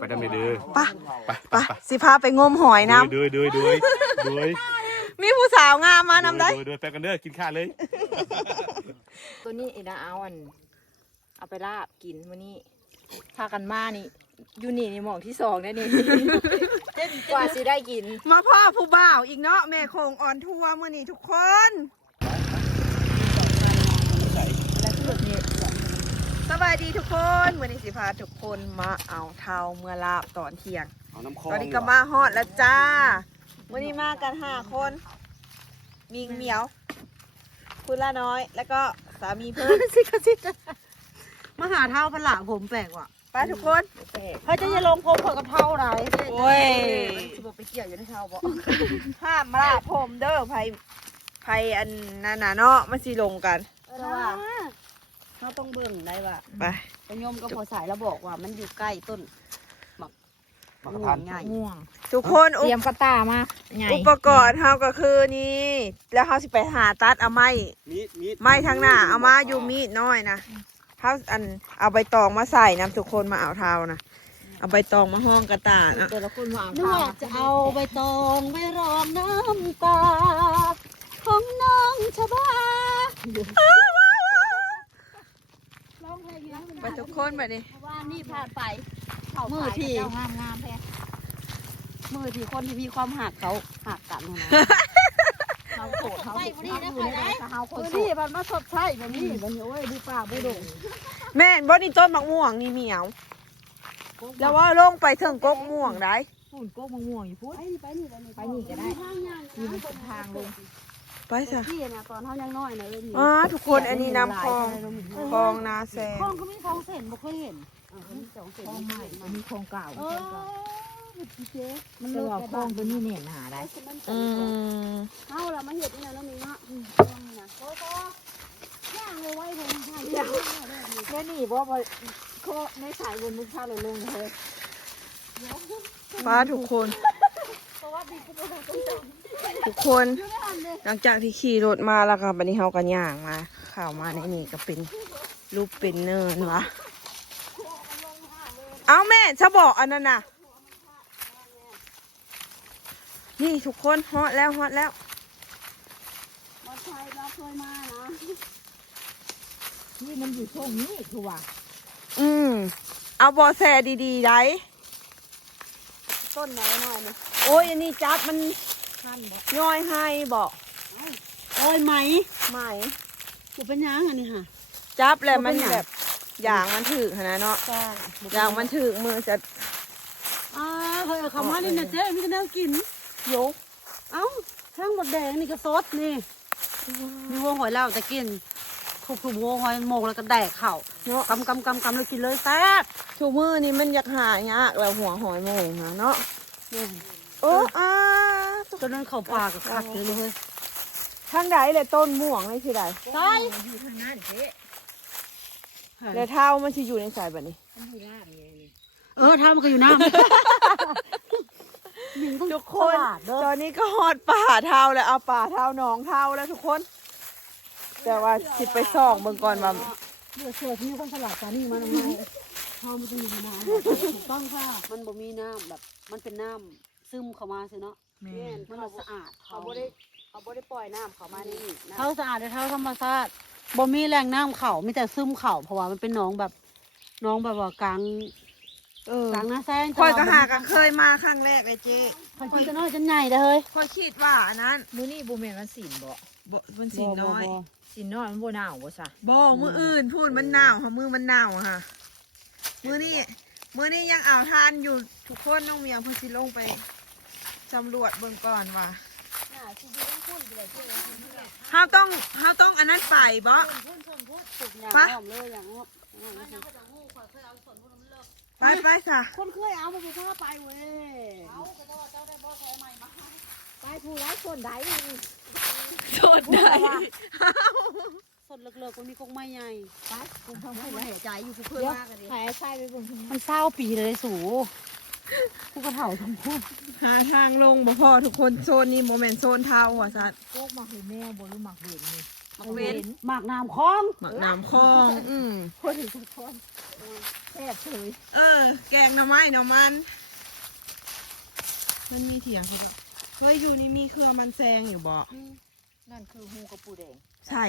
ไปดำเดือ ไปสิพาไปงมหอยน้ำ ด้วย มีผู้สาวงามมานำได้ ไปกันเด้อกินข้าวเลย ตัวนี้ไอ้ดาเอาไปลาบกินวันนี้พากันมานี่อยู่นี่หมองที่2ได้นี่ กว่าสิได้กิน มาพ่อผู้บ่าวอีกเนาะแม่โคงออนทัวร์มื้อนี้ทุกคนสบายดีทุกคนมื้อนี้สิพาทุกคนมาเอาเทาเมื่อลาบตอนเที่ยง เอาน้ำคลอง ตอนนี้ก็มาฮอดแล้วจ้ามื้อนี้มากัน5 คนมีเหมียวคุณละน้อยแล้วก็สามีเพิ่น สิมาหาเท้าพละผมแปลกว่ะ ไปทุกคน เขาจะลงผมกับเท้าไร โอ้ย สิบ่ไปเกี่ยวอยู่ในเท้าบ่ ห้ามลาบผมเด้อไผอันนั้นน่ะเนาะมันสิลงกัน เขาต้องเบิ่งได้ว่ะ ไป ไปยมก็พอสายแล้วบอกว่ามันอยู่ใกล้ต้น มะพร้าว ง่าย ม่วง ทุกคน เตรียมกระตามาใหญ่ อุปกรณ์เฮาก็คือนี่แล้วเฮาสิไปหาตัดเอาไม้ มีด ไม้ทางหน้าเอามาอยู่มีดน้อยนะเฮาเอาใบตองมาใส่น้ำทุกคนมาเอาเท้านะเอาใบตองมาห้องกระตานะ แต่ละคนวาง นึกว่าจะเอาใบตองไปรองน้ำตาของน้องชะบาร้องเพลงนี้ ไปทุกคนแบบนี้ เพราะว่านี่ผ่านไปมือที่งามแท้มือที่คนที่มีความหักเขาหักกันนะเขาโกรธเขาอยู่ในเขาคนที่มันมาสดใช่แบบนี้แบบนี้โอ้ยดูป่าบูดง แม่นบ่นี่ต้นมะม่วงนี่เหมียว แล้วว่าลงไปถึงกกม่วงได้ ฝุ่นโก๊กม่วงอยู่พุ่น ไปนี่ก็ได้มีมันทางลง ไปซะ ที่นะตอนเขายังน้อยนะ อ๋อทุกคนอันนี้น้ำคลองนาแซง คลองก็มีคลองเส้นบ่เคยเห็นมีสองเส้น คลองใหม่มันมีคลองเก่า มัน แต่ เลิก ว่าคลองตัวนี้เนี่ยหนาได้ อืม เอาละมาเห็ดนี่แล้วมีเนาะโอ้โหย่างเลยไว้เลยใช่ แม่นี่บ่ก็ในสายบนมุกชาลงเลย ป้าทุกคน ทุกคนหลังจากที่ขี่รถมาแล้วก็บัดนี้เฮาก็ย่างมาเข้ามาในนี่ก็เป็นรูปเป็นเนินวะเอาแม่จะบอกอันนั้นน่ะนี่ทุกคนฮอตแล้วฮอตแล้ว มาใช้เราเคยมานะ นี่มันอยู่ช่วงนี้คือว่า เอาบอแซดีๆได้ ต้นไหนหน่อยนี่ โอ้ยอันนี้จับมัน ขั้นบ่ ย่อยให้บอก โอ้ยไหม ไหม กูเป็นยังอันนี้ค่ะ จับแล้วมัน บ่เป็นหยัง แบบอย่างมันถึกนะเนาะ ใช่ อย่างมันถึกมือจะ เฮ้ยคำว่านี่นะเจ๊มีกันแนวกิน ยก เอ้าช่างหมดแดงนี่ก็ซดนี่มีวงหอยเล่าจะกินถูกวงหอยโมกแล้วก็แดกเข่า เนาะ กำเลยกินเลยแซ่บ ถูกมือนี่มันอยากหายากแล้วหัวหอยโมงนะเนาะโอ้จนนั้นเข่าปากกับคักเลยเฮ้ย ทางใดเลยต้นม่วงนี่คือใด ใช่ มันอยู่ทางนั้นเจ๊ แล้วเท้ามันจะอยู่ในสายแบบนี้ มันอยู่ล่างนี่ ทำมันก็อยู่น้ำ ทุกคนตอนนี้ก็ฮอดป่าเท้าแล้วเอาป่าเท้าหนองเท้าแล้วทุกคน แต่ว่าสิไปซอกเบิ่งก่อนว่า เดี๋ยวเสือที่มีคนฉลาดกว่านี่มันทำไมพอมันจะอยู่ในน้ำถูกต้องค่ะมันบ่มีน้ำแบบมันเป็นน้ำซึมเข้ามาสิเนาะ แม่ มันสะอาด เขาบ่ได้ปล่อยน้ำเขามานี่ เท่าสะอาดเท่าธรรมชาติบ่มีแหล่งน้ำเขามีแต่ซึมเขาเพราะว่ามันเป็นหนองแบบว่ากลางหน้าแซง ค่อยก็หากันเคยมาครั้งแรกเลยเจ๊ ค่อยจะน้อยจะใหญ่เด้อเฮ้ย ค่อยคิดว่าอันนั้น มื้อนี้บ่แม่นวันศีลบ่ บ่มันสีน้อย ศีลน้อยมันบ่หนาวบ่ซะ บ่มืออื่นพูดมันหนาวค่ะมือมันหนาวค่ะมือนี้ยังอ่าวทานอยู่ทุกคนน้องเมียเพิ่งสิลงไปสำรวจเบิ่งก่อนว่าเฮาต้องอันนั้นไปบ่ อย่างอ้อมเลยอย่างอ้อม ไปซะ คนเคยเอามาไปท่าไปเว้ยเอาไปรอเจ้าได้บ่อแท้ใหม่มาไปผู้ร้ายส่วนใด สดได้ ส่วนเลิกๆคนนี้คงไม่ใหญ่ไป กูทำให้มันหายใจอยู่กูเพิ่นมากกันดิหายใจไปเบิ่ง มันเศร้าปีเลยสูผู้กระเถ่าทั้งคู่ หาทางลงบ่พอทุกคนโซนนี้โมเมนต์โซนเทาอ่ะสัตว์ โกกมักเห็นแมวบ่รู้มักเห็นนี่ มักเว้น หมากน้ำคลอง หมักน้ำคลองคนถึงทุกคนแซ่บเลย แกงหน่อไม้หน่อมันมีเถียงคือบ่เฮ้ยอยู่นี่มีเครื่องมันแซงอยู่บ่ นั่นคือหูกระปูแดง ใช่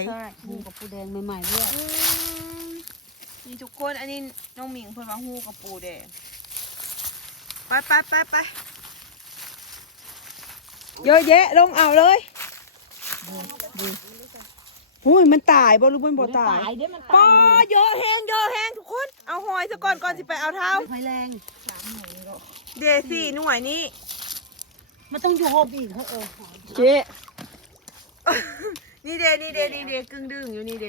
หูกับปูแดงใหม่ๆด้วย มีทุกคน อันนี้น้องหมิงเพิ่นว่าฮู้กับปูแดงไปเยอะแยะลงเอาเลยหุ้ยมันตายบ่หรือมันบ่ตาย เด้มัน ปอ ตายอยู่ เยอะแห้งทุกคน เอาหอยซะก่อนสิไปเอาเท้า ไฟแรง เดซี่หน่วยนี้ มันต้องอยู่โฮบอีกเจ๊นี่เดกึ่งดึงอยู่นี่เด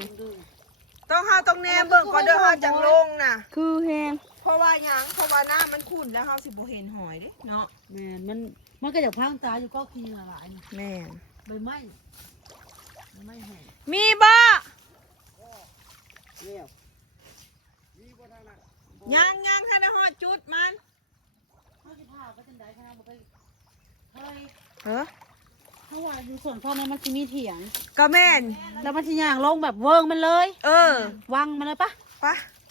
ต้องแนมเบิ่งก่อนเด้อเฮาจังลงน่ะ คือแห้ง เพราะว่าหยังเพราะว่าน้ำมันขุ่นแล้วเฮาสิบ่เห็นหอยเด้เนาะ แม่นมันก็อยากพังตาอยู่ก็คีละหลาย แม่น ใบไม้แห้ง มีบ่ เลี้ยว ยังค่ะนะฮอดจุดมัน เขาจะพาไปจังได๋ค่ะบ่เคย เออ เขาว่าอยู่ส่วนพ่อเนี่ยมันจะมีเถียง ก็แม่น แล้วมันสิย่างลงแบบเวิงมันเลย วังมันเลยปะ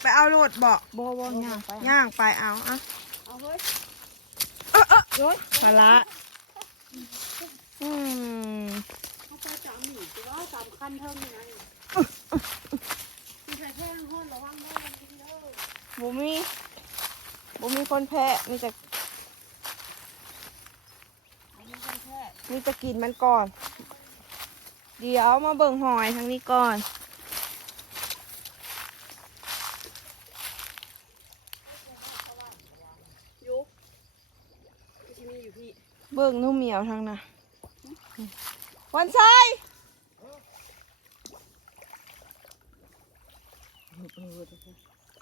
ไปเอาโลดบ่ บ่ย่างไป ย่างไปเอาอ่ะ เอาเฮ้ย มาละอืม เขาไปจับหนีแต่ว่าสำคัญเท่านี้นะคือใส่แค่ห้อนระวังเด้อมันกินเด้อ บ่มีคนแพ้มีแต่กินมันก่อน เดี๋ยวมาเบิ่งหอยทางนี้ก่อนเบิ่งนุ่มเหมียวทางน่ะวันไซ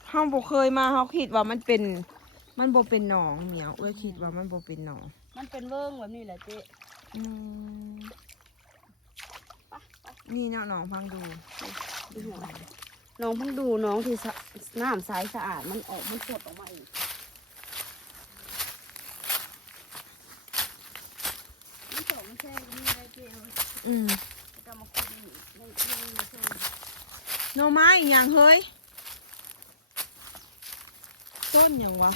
เฮาบ่เคยมาเฮาคิดว่ามันบ่เป็นหนองเหมียวคิดว่ามันบ่เป็นหนอง มันเป็นเวิงแบบนี้แหละเจ๊ อืมนี่เนาะหนองพังดู น้องเพิ่งดูน้องที่น้ำใสสะอาดมันสดออกมาอีกมันสดมันแช่ก็มีได้เจ๊เอาจะมาคุยในเช่น หน่อไม้อหย่างเฮ้ยต้นอย่างวะ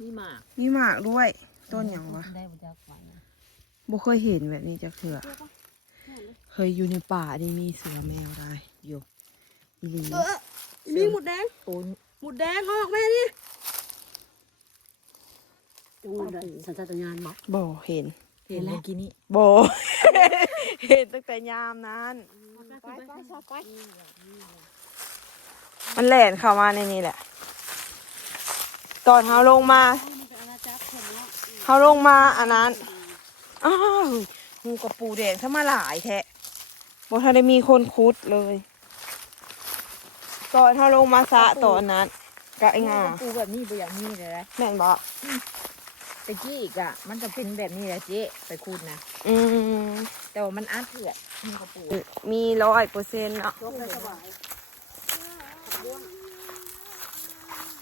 นี่หมาก มีหมากด้วย ต้นอย่างวะ ได้บุญจากฝัน บ่เคยเห็นแบบนี้จะเถื่อเคยอยู่ในป่านี่มีเสือแมวได้อยู่อีหลี มีหมุดแดงหมุดแดงออกแม่นี่จงได้สัญชาตญาณมั้ง บ่เห็น เห็นเมื่อกี้นี้ บ่ เห็นตั้งแต่ยามนั้นมันแหลนเข้ามาในนี้แหละ ตอนเฮาลงมาอันนั้นอ้าวงูกระปูแดงถ้ามาหลายแท้บ่ทันได้มีคนคุดเลยตอนเฮาลงมาสะตอนนั้นกะไอ้งา ปูแบบนี้บ่อย่างนี้เลยนะ แม่นบ่ ตะกี้อีกอะมันจะเป็นแบบนี้แหละเจ๊ไปคูดนะ อืม แต่ว่ามันอาเถื่อนหูกระปู มี100%เนาะ ยกไปสบาย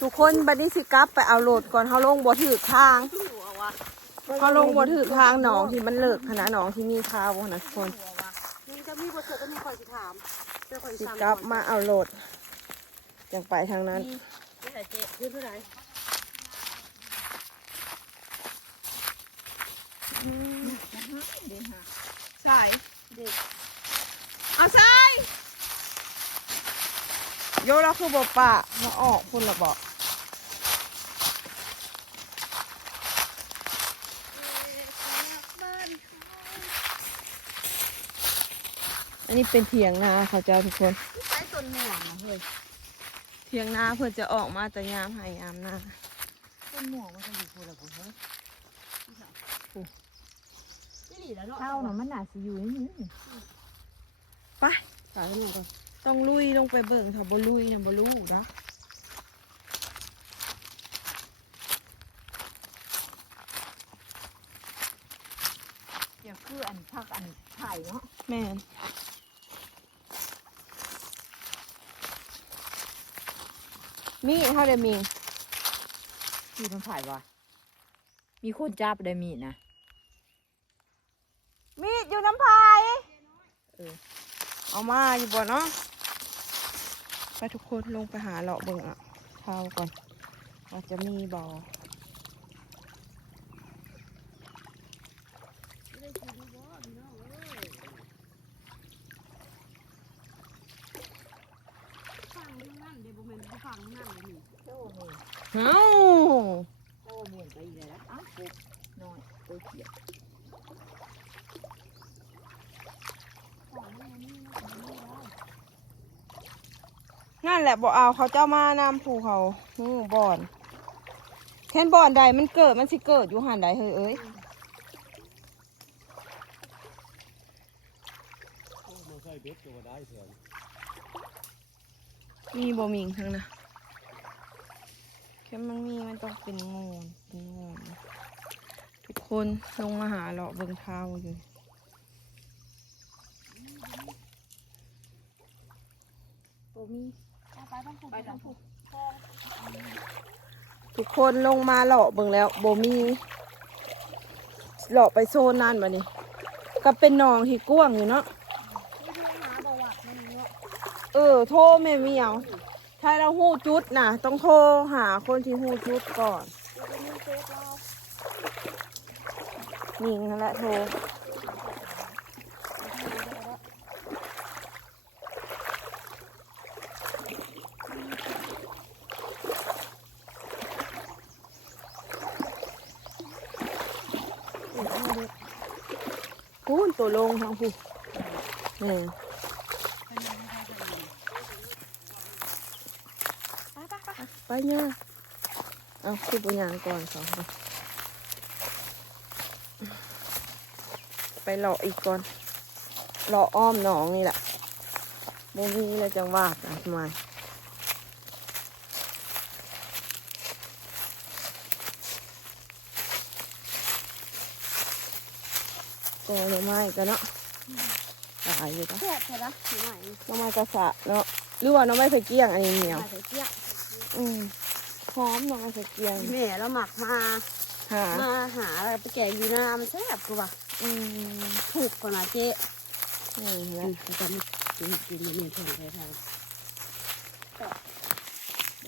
ทุกคนบัดนี้สิกลับไปเอาโหลดก่อนเฮาลงบ่ถูกทางเฮาลงบ่ถูกทางหนองที่มันเลิกขนาดหนองที่มีทาวนะทุกคน นี่จะมีบทสวดก็มีคอยสิถามเจ้าคอย สิ สั่ง กลับมาเอาโหลดจังไปทางนั้น นี่แหละเจ๊ยืนเท่าไหร่ ใช่เด็กเอาใช่โยเราคือบ่ปะมาออกคุณละบอกอันนี้เป็นเถียงนาเขาเจ้าทุกคน ใช้ต้นหม่วงเฮ้ย เถียงนาเพื่อจะออกมาแต่ยามให้ยามหน้า ต้นหม่วงมันจะอยู่คนละคนเฮ้ยนี่ดีแล้วเนาะ ข้าวน่ะมันน่าสิอยู่นี่ ไป สายหน่อยก่อน ต้องลุยลงไปเบิ่งถ้าบ่ลุยนะบ่รู้นะ เดี๋ยวคืออันพักอันไข่เนาะ แม่นมีเท่าเดมี มีมันไข่วะมีคนจับได้มีดนะ มีดอยู่น้ำพาย เออ เอามาอยู่บ่เนาะไปทุกคนลงไปหาเลาะเบิ่งอ่ะข้าวก่อนว่าจะมีบ่เฮ้า โอ้เหมือนไปอีกแล้วอ้าวกบน้อยตัวเขียว นั่นแหละบ่เอาเขาเจ้ามานำภูเขาบ่อนแค่นบ่อนใดมันเกิดมันสิเกิดอยู่หันใดเฮ้ยเอ้ย มาใส่เบ็ดก็ได้เถอะ มีบ่มิงทั้งนะแค่มันมีมันต้องเป็นงูเป็นงูทุกคนลงมาหาเลาะเบิ่งเท้าอยู่ ตัวมีไปทางผู ทุกคนลงมาเลาะเบิ่งแล้วบ่มีเลาะไปโซนนั่นบัดนี้ก็เป็นหนองที่กว้างอยู่เนาะโทรแม่เมียวถ้าเราหู้จุดนะต้องโทรหาคนที่หู้จุดก่อนยิงนั่นแหละโทรพูนตัวลงทางผู้ไปเนี่ยเอาคือปุญญางก่อนสองคนไปเลาะอีกก่อนเลาะอ้อมหนองนี่แหละโมมีแล้วจังว่ากันทำไมก็หน่อไม้กันเนาะตายอยู่จ้ะ แซ่บใช่ปะหน่อย หน่อไม้กระสะเนาะหรือว่าหน่อไม้ไผ่เกี้ยงอันนี้เหนียว ใส่เกี้ย หอมหน่อไม้ไผ่เกี้ยง แม่เราหมักมา หา หาอะไรไปแกงอยู่น้ำมันแซ่บกูว่ะ อืม ถูกกว่านะเจ๊ นี่แหละ จะไม่กินเมนูแทนไทย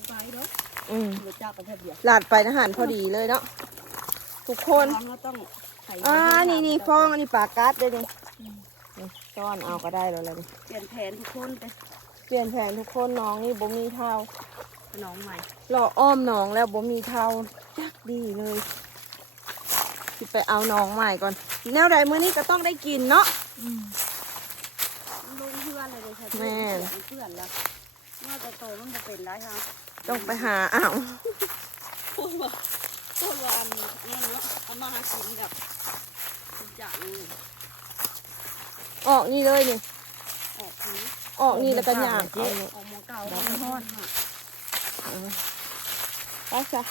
ไปเนาะ เดี๋ยวเจ้ากันแทบเดียว หลาดไปอาหารพอดีเลยเนาะทุกคน ก็ต้องใส่ นี่ฟองอันนี้ปลากัดเลยนี่ซ่อนเอาก็ได้แล้วเลย เปลี่ยนแผนทุกคนไป เปลี่ยนแผนทุกคนน้องนี่บ่มีเท้า น้องใหม่ หล่ออ้อมน้องแล้วบ่มีเท้าจักดีเลยสิไปเอาน้องใหม่ก่อนแนวใดมื้อนี้ก็ต้องได้กินเนาะ ลงเพื่อนเลยใช่ แม่ เพื่อนแล้วเมื่อจะโตมันจะเป็นไรครับ ต้องไปหาอ้าว พูดว่าอันนี้เนาะเอามาหากินกับทุกอย่าง ออกนี่เลยนี่ ออกนี้ ออกนี่แล้วก็ย่างเอาเนี่ย ออกหมอเก่าแล้วก็ทอดค่ะ ไปซะ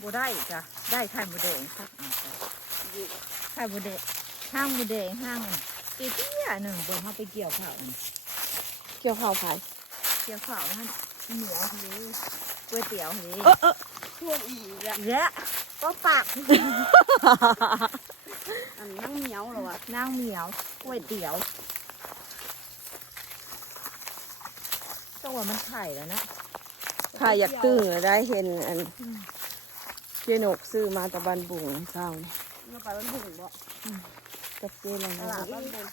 บัได้จ้ะได้ไข่หมูแดงครับไข่หมูแดงห้างหมูแดงห้างตีเตี้ยหนึ่งบนเขาไปเกี่ยวข้าว เกี่ยวข้าวขาย เกี่ยวข้าวนั่นเหนียวเลยก๋วยเตี๋ยวเลย ช่วงอีกอะ เยอะก็ปาก อันนั่งเหนียวเหรอวะ นางเหนียวก๋วยเตี๋ยวต้องว่ามันไข่แล้วนะ ค่ะอยากตื้อได้เห็นอันเจนกซื้อมาตะบันบุ่งเศร้านี่ เราไปมันบุ่งบ่ กับเจน ต อะไร ลาดบ้านบุ่ง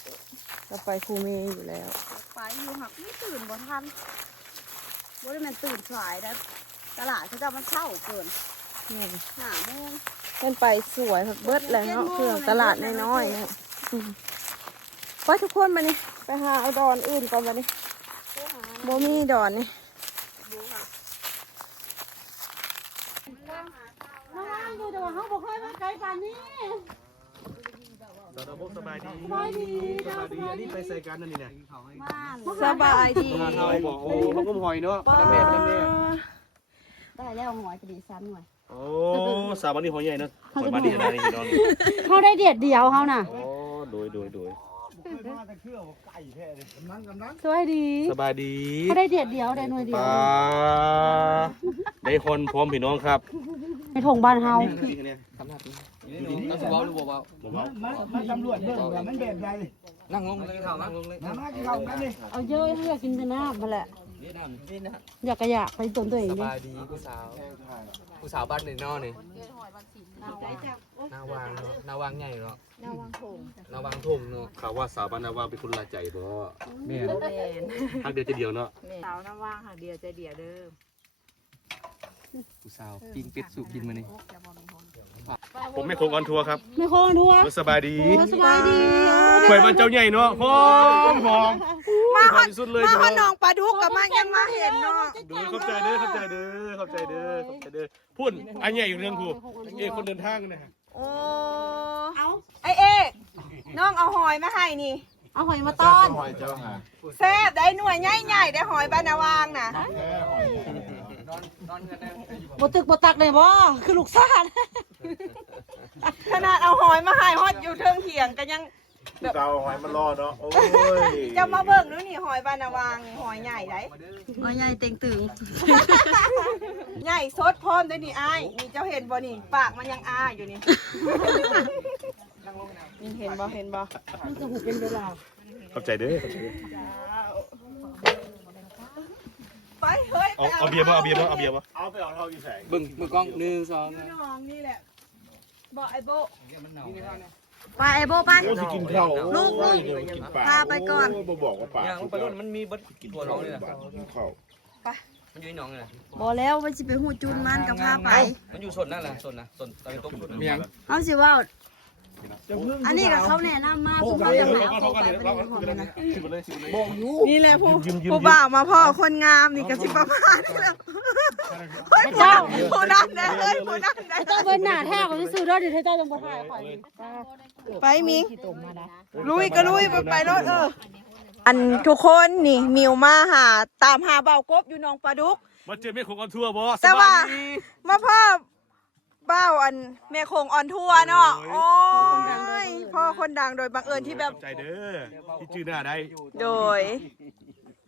เราไปคูเมอยู่แล้ว ไปอยู่หักไม่ตื่นบ่ทันบ่ได้แมันตื่นสายแล้วตลาดเขาจะมันเช่าเกิน นี่ 5 โมง เล่นไปสวยเบิดเลยเนาะเครื่องตลาดน้อยๆเนี่ยไปทุกคนมานี่ไปหาเอาดอนอื่นก่อนมานี่โบมีดอนนี่ น้องอยู่แต่ว่าเขาบอกให้มาไกลป่านนี้ สบายดีสบายดีอันนี้ไปใส่กันนั่นนี่เนี่ย สบายดี มาหอยบอกโอ้เขาก็หอยเนาะน้ำแม่น้ำแม่ ได้แล้วหอยพอดี3 หน่วย โอ้สาววันนี้หอยใหญ่เนาะหอยมาดีนะนี่น้อง เขาได้เด็ดเดียวเขาน่ะ โอ้โดย สวัสดี สบายดี เขาได้เด็ดเดียวได้หน่วยเดียว ปลาได้คนพร้อมพี่น้องครับ ในทงบ้านเฮา นี่เนี่ยทำหน้าที่ ต้องสบายหรือบ่เบา มันตำรวจเบิ่งว่ามันแบบใด นั่งลงเลยข่าวนั่งลงเลย มากินข้าวกันดิ เอาเยอะให้อยากกินแต่น้ำมาแหละอยากกระยากไปตนตัวเอง ส ดิ บายดีผู้สาวบ้านหนึ่งนอนี่นาวางใหญ่เนาะนาวางทงเนาะ ข่าวว่าสาวบ้านนาวาเป็นคนละใจบ่ แม่ แม่น ทักเดียวจะเดียวเนาะ สาวน้ำว่างค่ะเดียวใจเดียวเด้อ ผู้สาวปิ้งเป็ดสุกินมานี่ ผมไม่คงออนทัวร์ครับ ไม่คอนทัวร์ สบายดี สบายดี หวยบ้านเจ้าใหญ่เนาะหอมมาฮ หอ อ ม ด ที่สุดเลย มาฮอดหนองปลาดุกกับมายังมาเห็นเนาะ ดูเข้าใจเด้อเข้าใจเด้อเข้าใจเด้อเข้าใจเด้อพูดอันใหญ่อยู่เรื่องกูคนเดินทางนะฮะ โอ้ไอเอ๊น้องเอาหอยมาให้นี่ เอาหอยมาต้อน แซ่บได้หน่วยใหญ่ๆได้หอยบ้านนาวางน่ะ บตึกบตักเลยบ่คือลูกซ่าน ขนาดเอาหอยมาให้ฮอดอยู่เทิงเถียงก็ยัง เตาหอยมันรอเนาะโอ้ย จะมาเบิ่งดูนี่หอยบ้านนาวางหอยใหญ่ได้ หอยใหญ่เต็งตึง ใหญ่สดพร้อมด้วยนี่อ้ายนี่เจ้าเห็นบ่นี่ปากมันยังอ้าอยู่นี่นี่เห็นบ่เห็นบ่ มันจะหูเป็นเวลา เข้าใจเด้อ ไปเฮ้ย เอาเบียร์บ่เอาเบียร์บ่เอาเบียร์บ่ เอาไปเอาเท่ากี่แสง เบิ่งมือกล้อง1 2 น้องนี่แหละบ่ไอ้โบ ไปไอโบไป โอ้สิกินข้าว ลูก กินปลา พาไปก่อน บ่บอกว่าปลา อย่างลงไปรถมันมีเบิดตัวน้องนี่นะ กินข้าว มันอยู่ในน้องนี่นะ บอแล้วมันสิไปหูจุนมันกับพาไป มันอยู่สนนั่นแหละสนนะสนตอนนี้ตกสนมียัง เขาสิว่าอันนี้กับเขาแนะนำมาสมมติจะมาเอาไปเป็นหอมนะ นี่แหละผู้บ่าวมาพ่อคนงามนี่ก็สิประมาณนี้แหละ เจ้า ผู้นั้นได้เฮ้ยผู้นั้นได้ เจ้าเป็นหน้าแท้ของซื้อด้วยเดี๋ยวเจ้าต้องไปถ่ายข่อย ไปมิงลุยก็ลุยไปรถอันทุกคนนี่มิวมาหาตามหาเบากบอยู่หนองปลาดุก มาเจอแม่คงออนทัวร์บ่ส แต่ บา ว่าย ดี มาพ่อเบ้าอันแม่คงออนทัวร์เนาะโอ้ยพ่อคนดังโดยบังเอิญที่แบบ เข้าใจเด้อที่ชื่อหน้าได้ โดย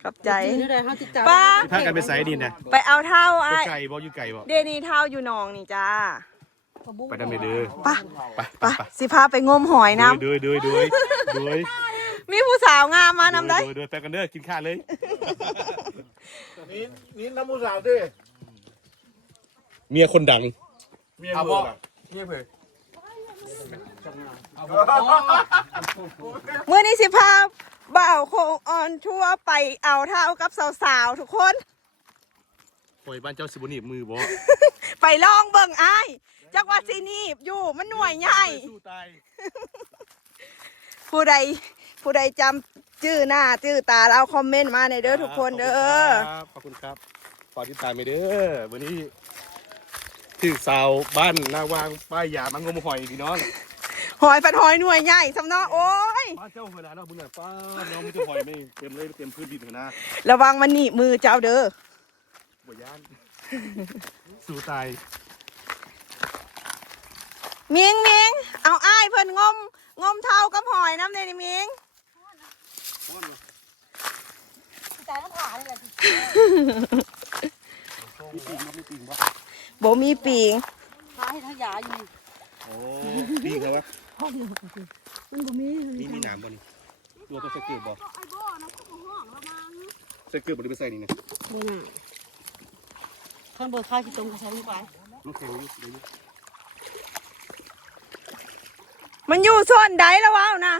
ขอบใจ นี่เลยเขาติดตาม ป้า ถ้ากันไปไสดินนะ ไปเอาเท่าไอ้ ไก่บ่อยู่ไก่บ่ เดนี่เท่าอยู่หนองนี่จ้า ไปดำไปเด้อ ไป้า ไป ป้าสิพาไปงมหอยน้ ด้วย ำมีผู้สาวงามมานำได้ ด้วยไปกันเด้อกินข้าวเลย นี่น้ำมูสาวดิ เมียคนดัง เมีย เอา เบื่ บ่ อ นี่เผื่อ เมื่อนี้สิพาบ่าวคงออนทัวร์ไปเอาเท่ากับสาวๆทุกคน หอยบ้านเจ้าสิบหนีบมือบ่ ไปลองเบิ่งอ้ายจักว่าสิหนีบอยู่มันหน่วยใหญ่ สู้ตาย ผู้ใดจำชื่อหน้าชื่อตาเราคอมเมนต์มาในเด้อทุกคนเด้อ ขอบคุณครับฝากติดตามไปเด้อวันนี้ถึงสาวบ้านนาวางป้ายยามางมหอยพี่น้อง หอยฝันหอยหน่วยใหญ่สำเนาะโอ้ย บ้านเจ้าเวลาเนาะบุญหน่อยป้าน้องไม่จะหอยไม่เต็มเลยเต็มพื้นดินเถอะนะ ระวังมันหนีบมือเจ้าเด้อ บ่ย่านสู้ตาย เมียงเอาอ้ายเพิ่นงมเท่ากับหอยน้ำในนี่เมียง ใจต้องผ่าเลยแหละ บ่มีปีง ผ่าให้ทั้งยาอยู่ โอ้ปีกเหรอวะ มันก็มี มีหนามบ่นี่ตัวก็สเกิร์ตบ่สเกิร์ตบ่ได้ไปใส่นี่นะ บ่น่ะข้างบนข้าวที่ตรงกับใช้ลงไป ลูกแข็งอยู่เดี๋ยวนี้ มันอยู่ส่วนใดแล้ววะนะ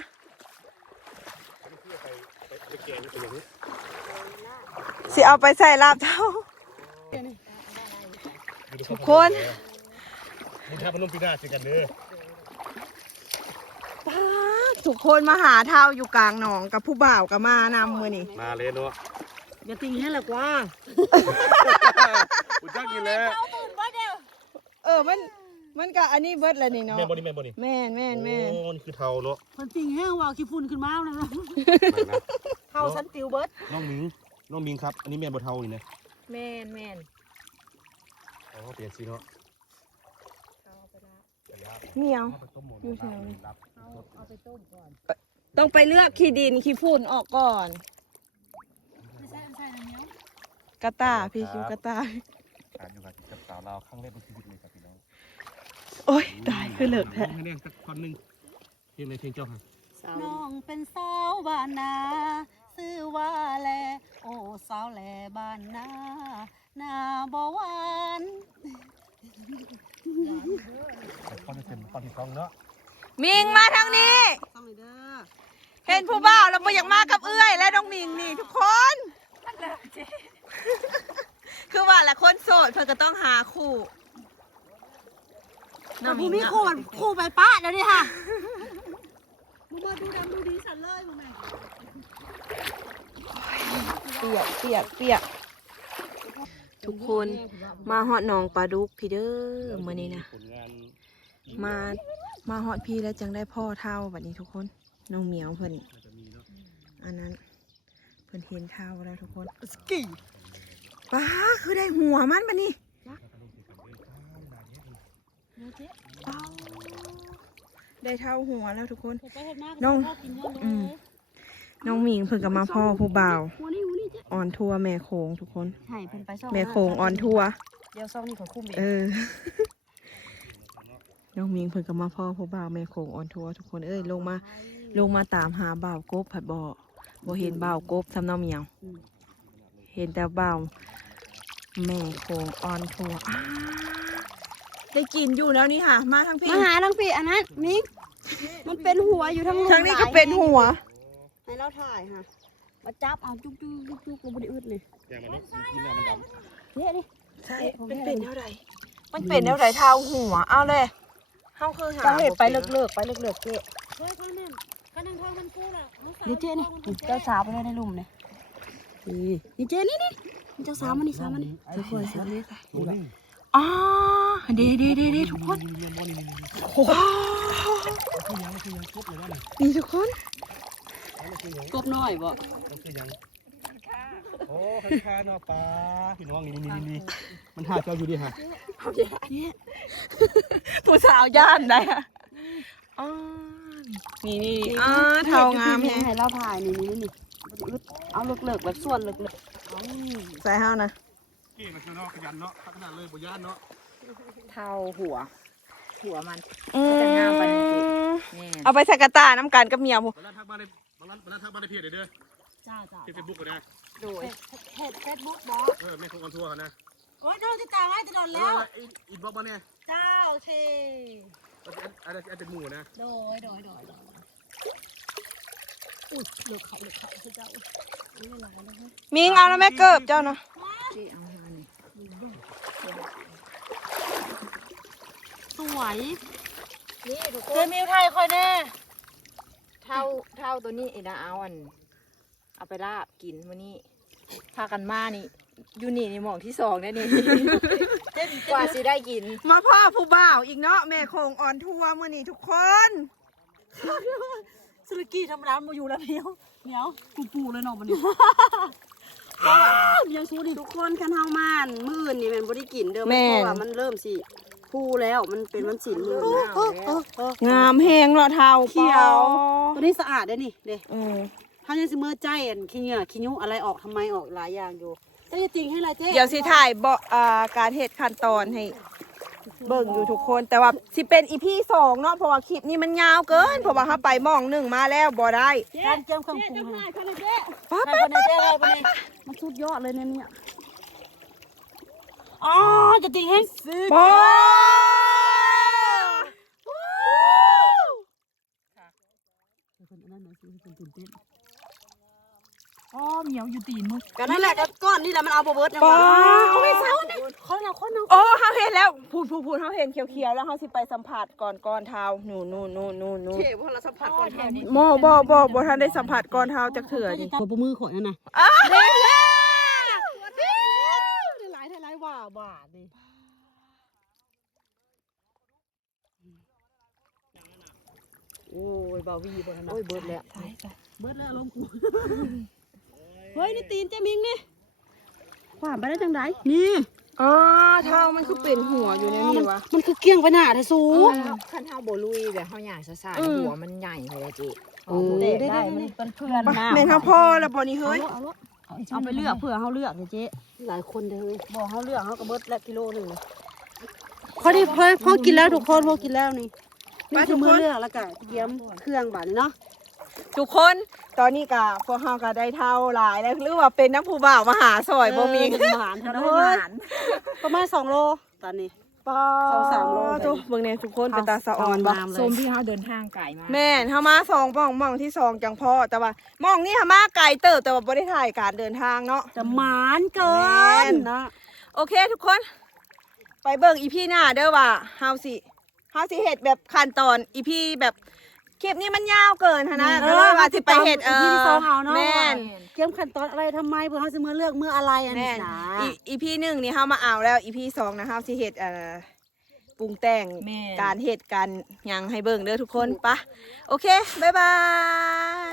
ไปแกงเป็นอย่างนี้ สิเอาไปใส่ลาบเท่า ทุกคน มีท่าพนมปีหน้าเจอกันเด้อ ป๊าดทุกคนมาหาเท่าอยู่กลางหนองกับผู้บ่าวกับมานำมือนี่ มาเลยเนาะ อย่าติงให้หรอกว่า อุจักกินแล้ว มันก็อันนี้เบิดแล้วนี่เนาะ แม่บ่นี่แม่บ่นี่ แม่น โอ้นี่คือเทาเนาะ คนติงให้ว่าขี้ฝุ่นขึ้นมาแล้วนะ เท่าสันติวเบิด น้องมิงครับ อันนี้แม่บ่เทานี่นะ แม่น อ๋อเปลี่ยนสีเนาะ เหนียวอยู่แถวนี้ต้องไปเลือกขี้ดินขี้ฝุ่นออกก่อนกระต่ายพี่คิวกระต่าย อยู่กับสาวลาวครั้งแรกในชีวิตเลยครับพี่น้อง โอ้ยตายคือเลิกแท้ ให้แน่สักท่อนหนึงเพลงในเพลงเจ้าค่ะ น้องเป็นสาวบ้านนาซื้อว่าแลโอ้สาวแลบ้านนานาบ่หวาน ท่อนที่เต็มท่อนที่สองเนาะ มิงมาทางนี้ ต้องเลยเด้อ เห็นผู้บ่าวแล้วบ่อยากมากับเอื้อยและน้องมิงนี่ทุกคนคือว่าแหละคนโสดเพิ่นก็ต้องหาคู่ แต่ผู้มีคู่ไปป้าเดี๋ยวนี้ค่ะมึงมาดูดำดูดีสันเลยมึงแม่ เปียกทุกคนมาฮอดหนองปลาดุกพี่เด้อมื้อนี้นะ ผลงาน มาฮอดพี่แล้วจังได้พ่อเท่าบัดนี้ทุกคนน้องเหมียวเพิ่น น่าจะมีเนาะ อันนั้นเพิ่นเห็นเท่าแล้วทุกคนสกี้ป้าคือได้หัวมันบัดนี้เอ้าได้เท่าหัวแล้วทุกคน ไปเห็นหน้า น้อง กินเยอะเลย น้องหมิงเพิ่งกับมาพ่อผู้บ่าว หัวนี่เจ๊ ออนทัวร์แม่โขงทุกคน ให้เพิ่นไปซ่อง แม่โขงออนทัวร์ เดี๋ยวซ่องนี่เขาคุ้มเอง เออ น้องหมิงเพิ่งกับมาพ่อผู้บ่าวแม่โขงออนทัวร์ทุกคนเอ้ยลงมาตามหาบ่าวกบผัดบ่เห็นบ่าวกบทำน้องเหมียว เห็นแต่บ่าวแม่โขงออนทัวร์ได้กินอยู่แล้วนี่ค่ะ มาทางพี่ มาหาทั้งพี่อันนั้นมิงมันเป็นหัวอยู่ทั้ง ทางนี้ก็เป็นหัว ให้เราถ่ายค่ะมาจับเอาจุ๊กลงบนอึดเลย แกงมันเนาะกินน้ำมันดำ เนี่ยดิ ใช่มันเป็นเท่าไหร่มันเป็นเท่าไหร่เท่าหัวเอาเลยเฮาคือหา ต้องเห็ดไป บ่ เลิกๆไปเลิกๆเจ๊นี่เจ๊นี่เจ้าสาวไปเลยในลุ่มเนี่ยนี่เจ๊นี่เจ้าสาวมานี่สาวมานี่สวยสวย อ๋อเด้ทุกคนโอ้โหนี่ทุกคน กบน้อยบ่ มันคือยังโอ้ข้าเนาะปลาพี่น้องนี่มันหาเจ้าอยู่ดิฮะ ผู้สาวย่านได้อะอ๋อนี่อ๋อเท่างามแฮะ ให้เราถ่ายนี่อึดเอาเลิกๆแบบส่วนเลิก ใส่ห้าวนะ เก่งมันคือเนาะขยันเนาะขนาดเลยบ่ย่านเนาะ เท่าหัวมัน อื จะงามปานนี้สิ ม นี่ เอาไปใส่กระตาน้ำกันกับเมียผม บางร้านทักบ้านในบางร้านทักบ้านในเพจเด้อ ๆจ้า ที่เฟซบุ๊กก็ได้ โดย เห็ดเฟซบุ๊กบ่ แม่คงออนทัวร์นะ โอ้ยโดนติดตามให้ตลอดแล้ว อินบ็อกซ์มาเนี่ย เจ้าเท อะไรเป็นหมู่นะ โดยอุ้ยเลือกเขาเจ้า มิงเอาแล้วแม่เกิบเจ้าเนาะ ที่เอามานี่ สวย นี่ทุกค เจ น มิวไทยคอยแน่ เท่าตัวนี้ไอ้ดาเอาไปลาบกินมื้อนี้พากันมานี่อยู่นี่หม่องที่2ได้นี่ กว่าสิได้กิน มาพ่อผู้บ่าวอีกเนาะแม่โคงออนทัวร์มื้อนี้ทุกคน สลกี้ธรรมดามาอยู่แล้วเมียวปูเลยเนาะมันนี่ยังสู้ดิทุกคนคันเฮาม่านมื้ออื่นนี่แม่นบ่ได้กินเด้อเพราะว่ามันเริ่มสิพูแล้วมันเป็นวันศีลมื้อนะ งามแหงเนาะเท่า เขียวตัวนี้สะอาดได้นี่เด้ เออ ถ้ายังสิเมื่อใจอันขี้เหงื่อขี้ยุอะไรออกทำไมออกหลายอย่างอยู่เจ๊จริงให้ไรเจ๊ เดี๋ยวสิถ่ายการเฮ็ดขั้นตอนให้เบิ่งอยู่ทุกคนแต่ว่าสิเป็นอีพี2เนาะเพราะว่าคลิปนี้มันยาวเกินเพราะว่าเฮาไปหม่องหนึ่งมาแล้วบ่ได้ การเจียมเครื่องปรุงให้ ป้า ไปคนไหนเจ๊ไปคนไหนมันสุดยอดเลยเนี่ยอ๋อจะจริงให้ บ่ อ๋อเหมียวอยู่ตีนมึงกันนั่นแหละก้อนนี่แหละมันเอาเบิร์ดนะ ป้า เอาไม่เศร้าเนี่ยคนเรา โอ้เฮาเห็นแล้วพูดเฮาเห็นเขียวๆแล้วเฮาสิไปสัมผัสก่อนเท้านู่น เจ๊พอเราสัมผัสก่อนแถวนี้ บ่ทันได้สัมผัสก่อนเท้าจักเถื่อนี่ ขอประมือขอนั่นนะ อ้า หลายว่าบาทนี่โอ้ยบาวีบ่ทัน โอ้ยเบิดแล้ว เบิดแล้วลงกูเฮ้ยนี่ตีนเจมิงนี่ขวามไปได้จังไดนี่ อ๋อเท้ามันคือเป็นหัวอยู่ในนี่วะ มันคือเกี้ยงไปหน้าเธอสู คันเฮาบ่ลุยแบบเฮาใหญ่ซ่าๆหัวมันใหญ่ไปเลยจิ ได้มันเป็นเพื่อนนะ แม่นเฮาพ่อแล้วบ่นี่เฮ้ย เอาไปเลือกเผื่อเขาเลือกเจ๊หลายคนเลยบอกเขาเลือกเขาก็เบิดละกิโลหนึ่ง พอดีพอกินแล้วทุกคนพอกินแล้วนี่นี่คือมือเลือกแล้วก็เตรียมเครื่องบาดนี้เนาะ ทุกคนตอนนี้ก็พวกเฮาก็ได้เท่าหลายแล้วหรือว่าเป็นน้ำผู้บ่าวมาหาซอยบ่มี หมานเท่านั้นประมาณ2 โลตอนนี้ ปอ 2-3 โล ทุกเบิ่งเนี่ยทุกคนเป็นตาสะอ่อนบ่ สมที่เขาเดินทางไกลมา แม่นเฮามา2หม่องที่2จังพอแต่ว่าหม่องนี้เฮามาไกลเติบแต่ว่าบ่ได้ถ่ายการเดินทางเนาะ จะหมานเกินนะ โอเคทุกคน ไปเบิ่งอีพีหน้าเด้อว่าเฮาสิเฮ็ดแบบขั้นตอนอีพีแบบคลิปนี้มันยาวเกินหั่นนะก็เลยว่าสิไปเฮ็ด ที่สองเอาเนาะ แม่น เตรียมขั้นตอนอะไรทำไมเพื่อเขาจะมือเลือกมืออะไรอัน แม่ นี้ น นะ อีพี1นี่เฮามาเอาแล้วอีพี2นะเฮาสิเฮ็ดปรุงแต่ง แม่ การเฮ็ดการหยังให้เบิ่งเด้อทุกคนปะโอเคบ๊ายบาย